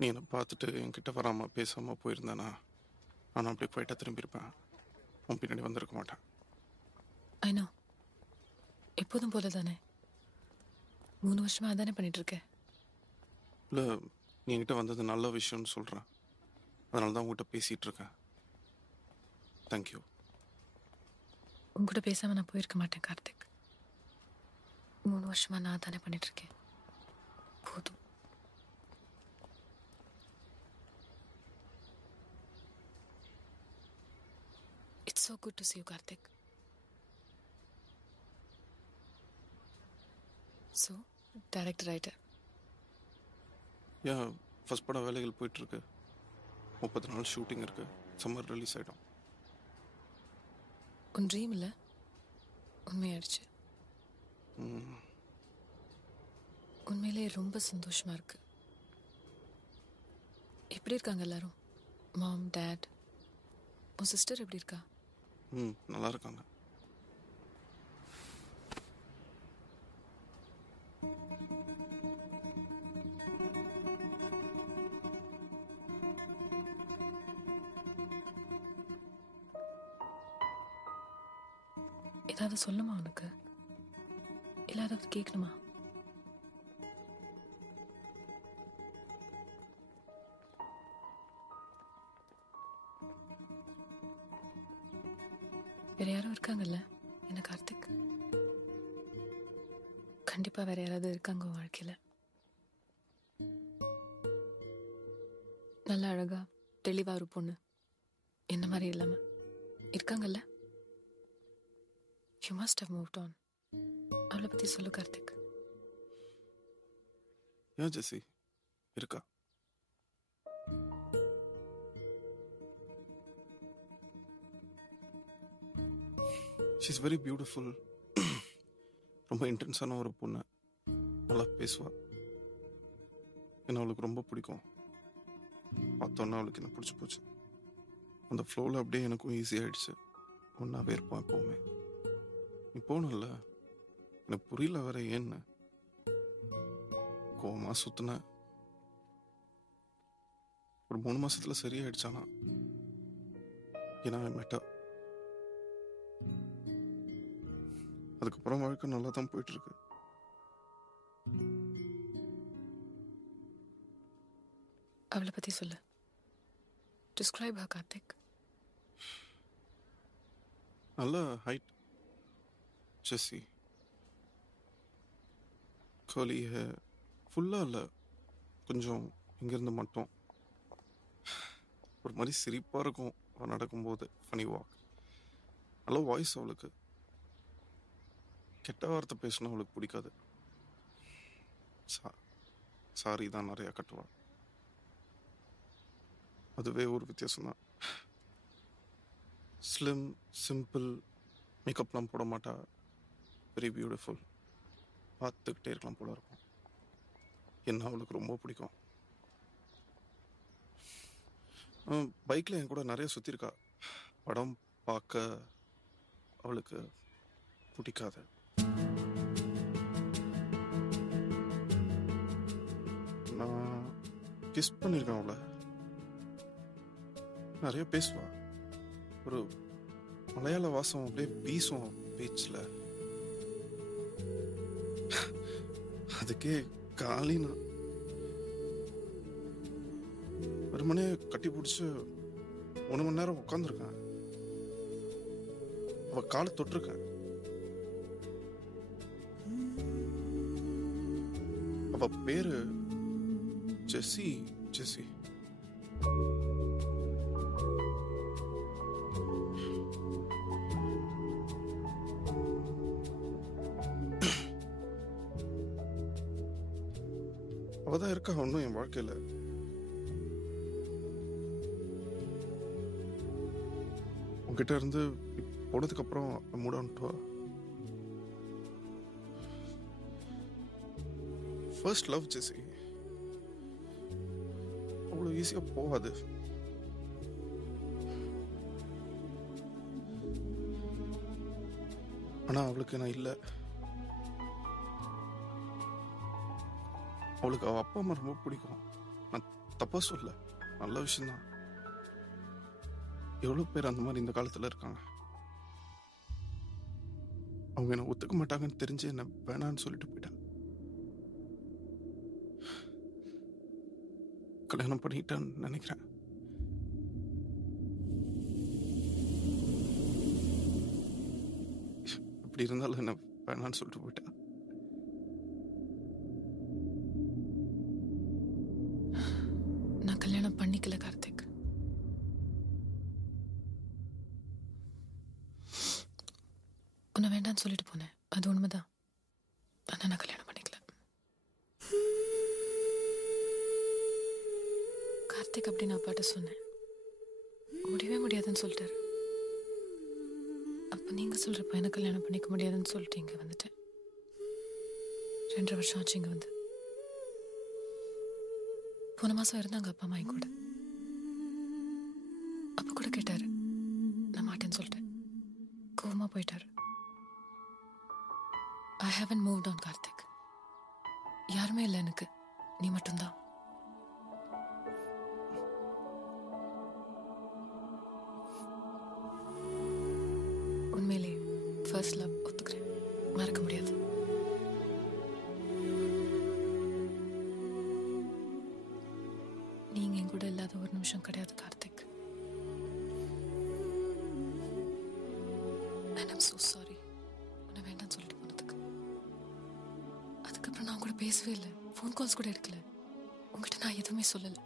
நீ என்னை பார்த்துட்டு என்கிட்ட வராமல் பேசாமல் போயிருந்தேனா நான் அப்படியே போயிட்டா திரும்பியிருப்பேன். உன் பின்னாடி வந்திருக்க மாட்டேன். ஐநோ, எப்போதும் போல தானே 3 வருஷமா அதானே பண்ணிட்டு இருக்கேன். இல்லை, நீ என்கிட்ட வந்தது நல்ல விஷயம்னு சொல்கிறேன். அதனால தான் உங்ககிட்ட பேசிகிட்டு இருக்கேன். தேங்க்யூ. உங்ககிட்ட பேசாம நான் போயிருக்க மாட்டேன் கார்த்திக். 3 வருஷமா நான் தானே பண்ணிட்டு இருக்கேன். போதும். It's so good to see you, Karthik. So director writer. ஏன் ஃபஸ்ட் படம் வேலைகள் போயிட்டுருக்கு. 30 நாள் ஷூட்டிங் இருக்குது. சம்மர் ரிலீஸ் ஆகிடும். உன் ட்ரீம் இல்லை, உண்மையாயிடுச்சு. உண்மையிலே ரொம்ப சந்தோஷமா இருக்கு. எப்படி இருக்காங்க எல்லாரும்? மாம், டேட், உன் சிஸ்டர் எப்படி இருக்கா? நல்லா இருக்காங்க. ஏதாவது சொல்லுமா உனக்கு? இல்லை ஏதாவது கேட்கணுமா? வேற யாரும் இருக்காங்கல்ல என்ன கார்த்திக்? கண்டிப்பா வேற யாராவது இருக்காங்க உன் வாழ்க்கையில. நல்ல அழகா தெளிவா ஒரு பொண்ணு என்ன மாதிரி இல்லாம இருக்காங்கல்ல. You must have moved on. அவளை பத்தி சொல்லு கார்த்திக். ஏன் ஜெசி இருக்கா? She's very beautiful. ரொம்ப இன்டென்ஸான ஒரு பொண்ணு. நல்லா பேசுவா. என்ன அவளுக்கு ரொம்ப பிடிக்கும். பார்த்தோன்னா அவளுக்கு என்ன பிடிச்சி போச்சு. அந்த ஃப்ளோவில் அப்படியே எனக்கும் ஈஸி ஆயிடுச்சு. ஒன்றாவே இருப்போம் எப்போவுமே. நீ போகணும்ல, எனக்கு புரியல வேற ஏன்னு. கோவமா சுத்தின ஒரு 3 மாசத்துல சரியாயிடுச்சானா. ஏன்னா மெட்டா அதுக்கப்புறம் வாழ்க்கை நல்லா தான் போயிட்டு இருக்கு. அவளை பத்தி சொல்லு. Describe her Karthik. நல்ல ஹைட், ஜெஸ்ஸி, கர்லி ஹேர், ஃபுல்லாக இல்லை, கொஞ்சம் இங்கேருந்து மட்டும். ஒரு மாதிரி சிரிப்பாக இருக்கும் அவள் நடக்கும்போது. Funny walk. நல்ல வாய்ஸ் அவளுக்கு. கெட்ட வார்த்தை பேசினா அவளுக்கு பிடிக்காது. சாரி தான் நிறையா கட்டுவாள். அதுவே ஒரு வித்தியாசம்தான். ஸ்லிம், சிம்பிள், மேக்கப்லாம் போட மாட்டா. Very beautiful. பார்த்துக்கிட்டே இருக்கலாம் போல இருக்கும். என்ன அவளுக்கு ரொம்ப பிடிக்கும். பைக்கில் என் கூட நிறைய சுற்றிருக்கா. படம் பார்க்க அவளுக்கு பிடிக்காது. நான் கிஸ் பண்ணியிருக்கேன் அவளை. நிறைய பேசுவா. ஒரு மலையாள வாசம் அப்படியே வீசும் பேச்சில். அதுக்கே காலினா ஒரு மணியை கட்டி பிடிச்சி 1 மணி நேரம் உட்காந்துருக்கேன். அவ காலை தொட்டிருக்கேன். அவ பேரு ஜெஸ்ஸி. ஜெஸ்ஸி அவதான் இருக்கா ஒன்றும் என் வாழ்க்கையில. உங்ககிட்ட இருந்து போனதுக்கு அப்புறம் மூடான்ட்டுவா. ஃபர்ஸ்ட் லவ் ஜெசி அவ்வளோ ஈஸியா போகாது. ஆனா அவளுக்கு நான் இல்லை. அவளுக்கு அவள் அப்பா அம்மா ரொம்ப பிடிக்கும். நான் தப்பா சொல்ல, நல்ல விஷயம்தான். எவ்வளவு பேர் அந்த மாதிரி இந்த காலத்துல இருக்காங்க. அவங்க என்ன ஒத்துக்க மாட்டாங்கன்னு தெரிஞ்சு என்ன வேணான்னு சொல்லிட்டு போயிட்டாங்க. கல்யாணம் பண்ணிட்டான்னு நினைக்கிறேன். இப்படி இருந்தாலும் என்ன வேணான்னு சொல்லிட்டு போயிட்டா. நான் கல்யாணம் பண்ணிக்கல கார்த்திக். உன்னை வேண்டான்னு சொல்லிட்டு போனேன், அது உண்மைதான். ஆனா நான் கல்யாணம் பண்ணிக்கல. கார்த்திக் அப்படி நான் அப்பாட்ட சொன்னேன், முடியவே முடியாதுன்னு சொல்லிட்டாரு. அப்ப நீங்க சொல்ற பையனை கல்யாணம் பண்ணிக்க முடியாதுன்னு சொல்லிட்டு இங்க வந்துட்டேன். 2.5 வருஷம் ஆச்சு இங்க வந்து. போன மாசம் இருந்தாங்க அப்பா அம்மா என் கூட. அப்ப கூட கேட்டாரு, நான் மாட்டேன்னு சொல்லிட்டேன். கோவமா போயிட்டாரு. I haven't moved on Karthik. யாருமே இல்லை எனக்கு, நீ மட்டும்தான். உண்மையிலே ஃபர்ஸ்ட் லவ் ஒத்துக்கிறேன், மறக்க முடியாது. நீங்க என் கூட இல்லாத ஒரு நிமிஷம் கிடையாது Karthik. And I'm so sorry உன்னை வேண்டாம்னு சொல்லிட்டு போனதுக்கு. அதுக்கப்புறம் நான் கூட பேசவே இல்லை, ஃபோன் கால்ஸ் கூட எடுக்கல. உங்ககிட்ட நான் எதுவுமே சொல்லலை.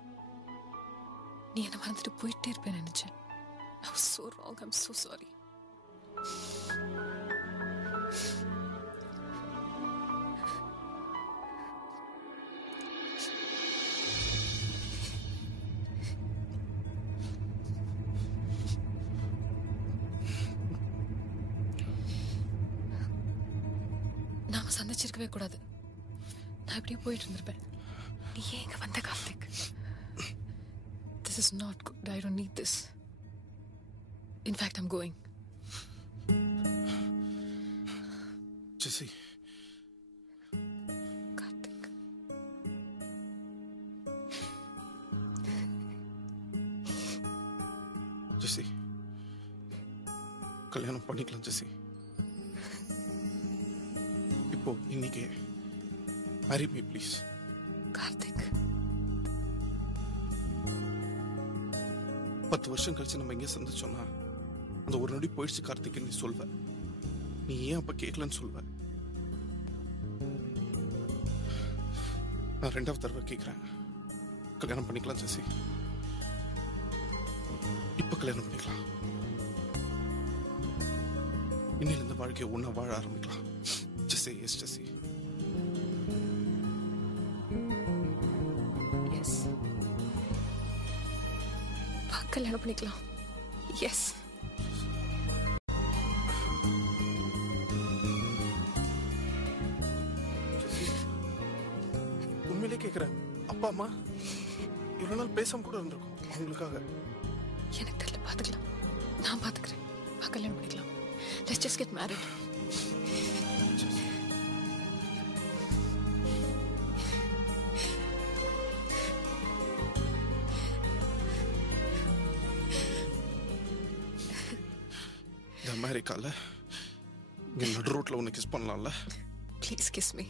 நீ என்னை மறந்துட்டு போயிட்டே இருப்பேன் நினைச்சேன். I was so wrong. I'm so sorry. நாம சந்திச்சிருக்கவே கூடாது. நான் இப்படியே போயிட்டு இருந்திருப்பேன். நீ ஏன் இங்க வந்த Karthik? This is not good. I don't need this. In fact, I'm going. ஜெசி, கார்த்திக், ஜெசி, கல்யாணம் பண்ணிக்கலாம் ஜெசி. இப்போ இன்னைக்கு marry me please. கார்த்திக், 10 வருஷம் கழிச்சு நம்ம எங்கே சந்திச்சோம்னா அந்த ஒரு நொடி போயிடுச்சு கார்த்திக் நீ சொல்வ. நீ ஏன் அப்ப கேட்கலன்னு சொல்வ. நான் 2வது தடவை கேட்கிறேன், கல்யாணம் பண்ணிக்கலாம் ஜெசி. இப்ப கல்யாணம் பண்ணிக்கலாம். இன்னில இந்த வாழ்க்கையை ஒன்னா வாழ ஆரம்பிக்கலாம். ஜெசி, எஸ் ஜெசி. எஸ், கல்யாணம் பண்ணிக்கலாம். எஸ். உண்மையிலே கேட்கிறேன், அப்பா அம்மா இவ்வளவு நாள் பேசாம கூட இருந்திருக்கும் அவங்களுக்காக. எனக்கு தெரியல, பாத்துக்கலாம். நான் பாத்துக்கிறேன். கல்யாணம் பண்ணிக்கலாம். Let's just get married. இந்த அமெரிக்கால இங்க நடு ரோட்ல உன்னை கிஸ் பண்ணலாம்ல? Please kiss me.